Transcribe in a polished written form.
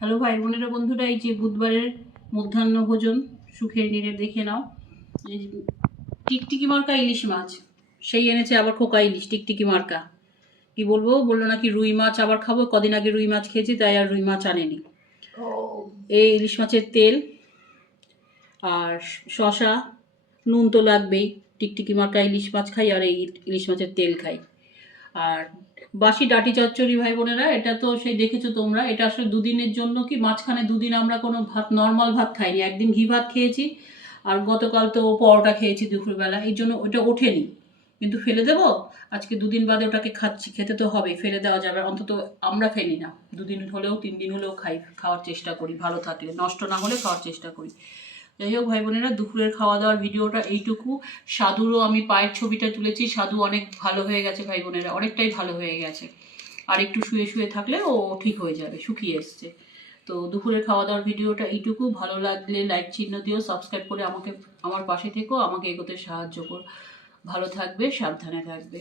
Hello ভাই বোনেরা বন্ধুরা, এই যে বুধবারের মধ্যাহ্ন ভোজন সুখের নিরে দেখে নাও। এই যে টিকটিকি মার্কা ইলিশ মাছ, সেই এনেছে আবার খোকা ইলিশ টিকটিকি মার্কা। কি বলবো, বললো নাকি রুই মাছ আবার খাবো, কদিন আগে রুই মাছ খেয়েছি তাই আর রুই মাছ আনেনি। এই ইলিশ মাছের তেল আর শশা, নুন তো লাগবেই। টিকটিকি মার্কা ইলিশ মাছ খাই আর এই ইলিশ মাছের তেল খাই। আর বাসি ডাঁটি চচ্চড়ি ভাই বোনেরা, এটা তো সেই দেখেছো তোমরা। এটা আসলে দুদিনের জন্য, কি মাঝখানে দুদিন আমরা কোনো ভাত নর্মাল ভাত খাইনি, একদিন ঘি ভাত খেয়েছি আর গতকাল তো পরোটা খেয়েছি দুপুরবেলা, এই জন্য ওটা ওঠেনি। কিন্তু ফেলে দেবো, আজকে দুদিন বাদে ওটাকে খাচ্ছি, খেতে তো হবেই, ফেলে দেওয়া যাবে, অন্তত আমরা ফেলি না, দুদিন হলেও 3 দিন হলেও খাওয়ার চেষ্টা করি, ভালো থাকলে, নষ্ট না হলে খাওয়ার চেষ্টা করি। যাই হোক ভাই বোনেরা, দুপুরের খাওয়া দাওয়ার ভিডিওটা এইটুকু। সাধুরও আমি পায়ের ছবিটা তুলেছি, সাধু অনেক ভালো হয়ে গেছে ভাই বোনেরা, অনেকটাই ভালো হয়ে গেছে। আর একটু শুয়ে শুয়ে থাকলে ও ঠিক হয়ে যাবে, শুকিয়ে এসছে। তো দুপুরের খাওয়া দাওয়ার ভিডিওটা এইটুকু। ভালো লাগলে লাইক চিহ্ন দিও, সাবস্ক্রাইব করে আমার পাশে থেকো, আমাকে এগোতে সাহায্য করো। ভালো থাকবে, সাবধানে থাকবে।